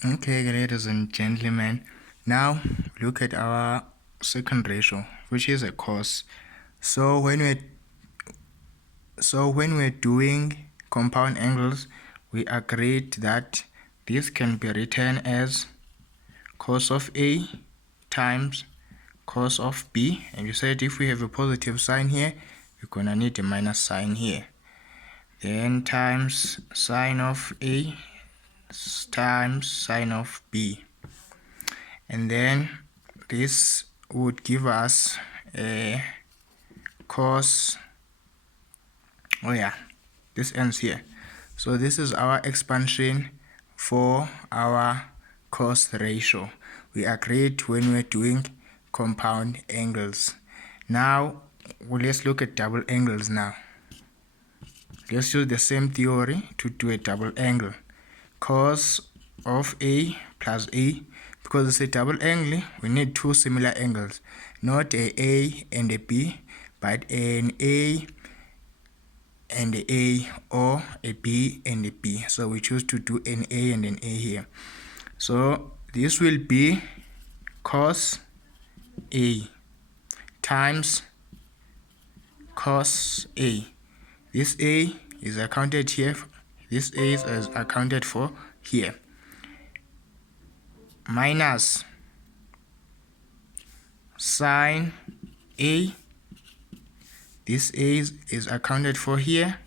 Okay, ladies and gentlemen, now look at our second ratio, which is a cos. So when we're doing compound angles, we agreed that this can be written as cos of A times cos of B, and you said if we have a positive sign here, we're gonna need a minus sign here. Then times sine of A times sine of B. And then this would give us a cos, this ends here. So this is our expansion for our cos ratio. We agreed when we're doing compound angles. Now let's look at double angles now. Let's use the same theory to do a double angle. Cos of A plus A, because it's a double angle, we need two similar angles, not a and a B, but an A and a A, or a B and a B. So we choose to do an A and an A here. So this will be cos A times cos A. This A is accounted here, this A is accounted for here, minus sine A, this A is accounted for here,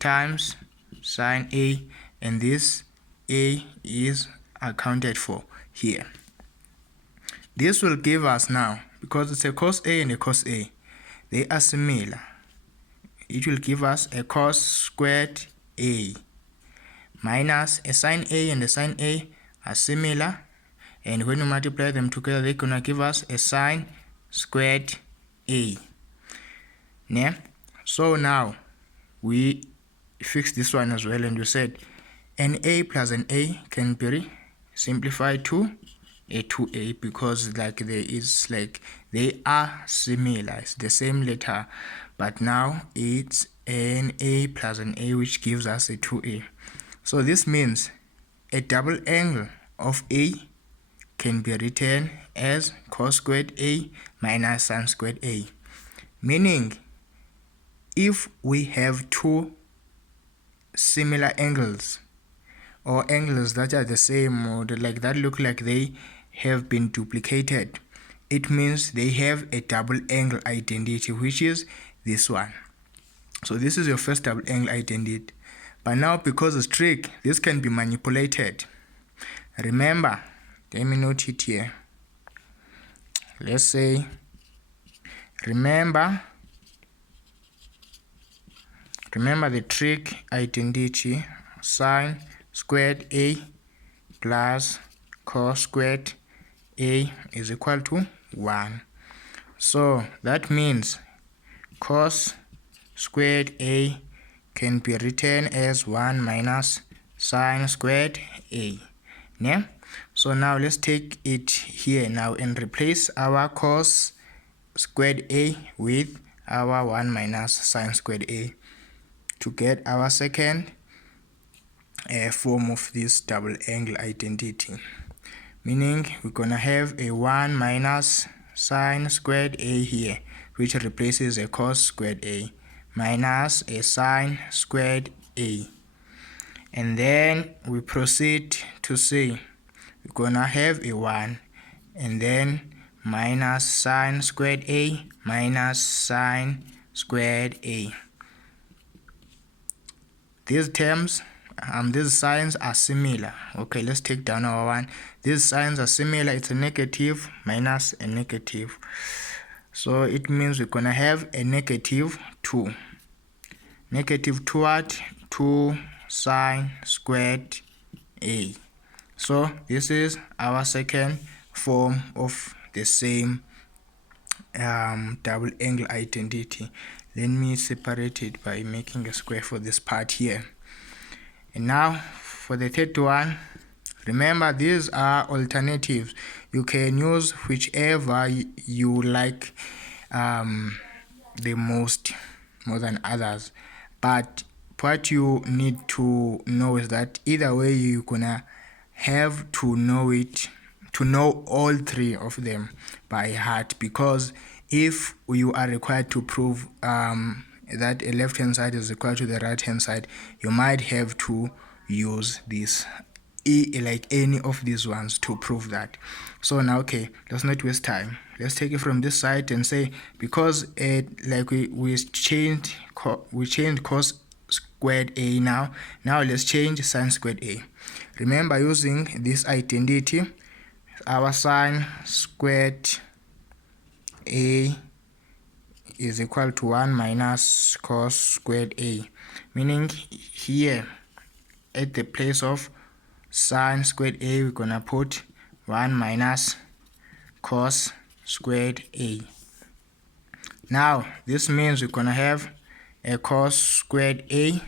times sine A, and this A is accounted for here. This will give us now, because it's a cos A and a cos A, they are similar, it will give us a cos squared A minus a sine A, and a sine A are similar, and when we multiply them together, they're gonna give us a sine squared A. Yeah? So now we fix this one as well, and we said an A plus an A can be simplified to a 2A, because they are similar, it's the same letter, but now it's an A plus an A, which gives us a 2A. So this means a double angle of A can be written as cos squared A minus sin squared A, meaning if we have two similar angles, or angles that are the same, or that look like they have been duplicated, it means they have a double angle identity, which is this one. So this is your first double angle identity. But now, because it's trig, this can be manipulated. Remember, let me note it here. Let's say, remember the trig identity, sine squared A plus cos squared A is equal to 1. So that means cos squared A can be written as 1 minus sine squared A. Yeah? So now let's take it here now and replace our cos squared A with our 1 minus sine squared A to get our second form of this double angle identity. Meaning we're gonna have a 1 minus sine squared A here, which replaces a cos squared A, minus a sine squared A. And then we proceed to say we're gonna have a 1 and then minus sine squared A minus sine squared A. These terms, these signs are similar. Okay, let's take down our 1. These signs are similar. It's a negative minus a negative. So it means we're gonna have a negative 2. Negative 2 what? 2 sine squared A. So this is our second form of the same double angle identity. Let me separate it by making a square for this part here. And now for the third one, remember these are alternatives. You can use whichever you like the most, more than others. But what you need to know is that either way you're gonna have to know all three of them by heart, because if you are required to prove that a left hand side is equal to the right hand side, you might have to use this like any of these ones to prove that. So now, okay, let's not waste time. Let's take it from this side and say, because like we changed cos squared a, now let's change sine squared a. Remember, using this identity, our sine squared a is equal to 1 minus cos squared a, meaning here at the place of sine squared a, we're gonna put 1 minus cos squared a. Now this means we're gonna have a cos squared a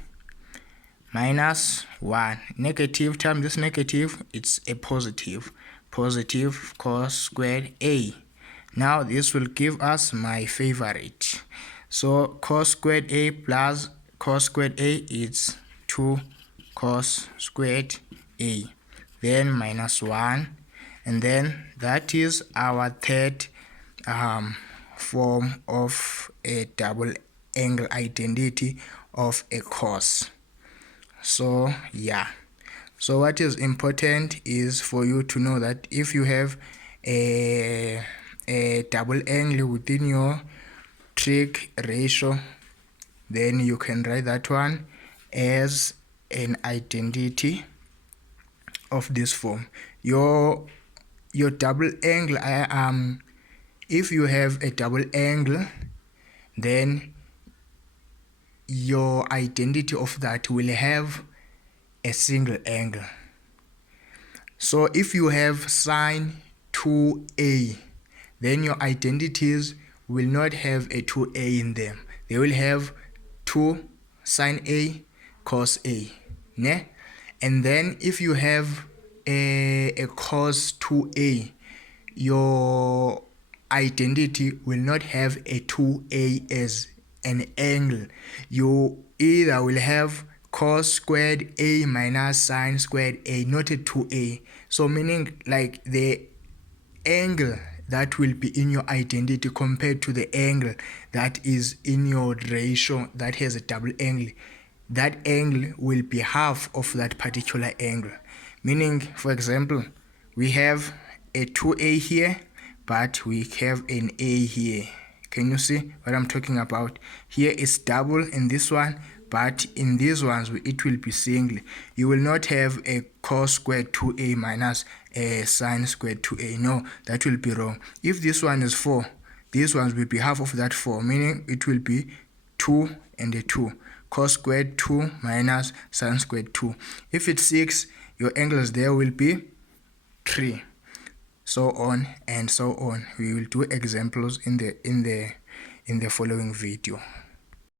minus 1. Negative times this negative, it's a positive cos squared a. Now this will give us my favorite. So cos squared a plus cos squared a is 2 cos squared a, then minus 1, and then that is our third form of a double angle identity of a cos. So yeah, so what is important is for you to know that if you have a double angle within your trig ratio, then you can write that one as an identity of this form. Your double angle, if you have a double angle, then your identity of that will have a single angle. So if you have sine 2a, then your identities will not have a 2a in them. They will have 2 sine a cos a, ne? And then if you have a cos 2a, your identity will not have a 2a as an angle. You either will have cos squared a minus sine squared a, not a 2a. So meaning like the angle that will be in your identity compared to the angle that is in your ratio that has a double angle, that angle will be half of that particular angle. Meaning, for example, we have a 2a here, but we have an a here. Can you see what I'm talking about? Here is double in this one, but in these ones it will be single. You will not have a cos squared 2a minus a sine squared 2a. No, that will be wrong. If this one is 4, these ones will be half of that 4, meaning it will be 2 and a 2. Cos squared 2 minus sine squared 2. If it's 6, your angles there will be 3. So on and so on. We will do examples in the following video.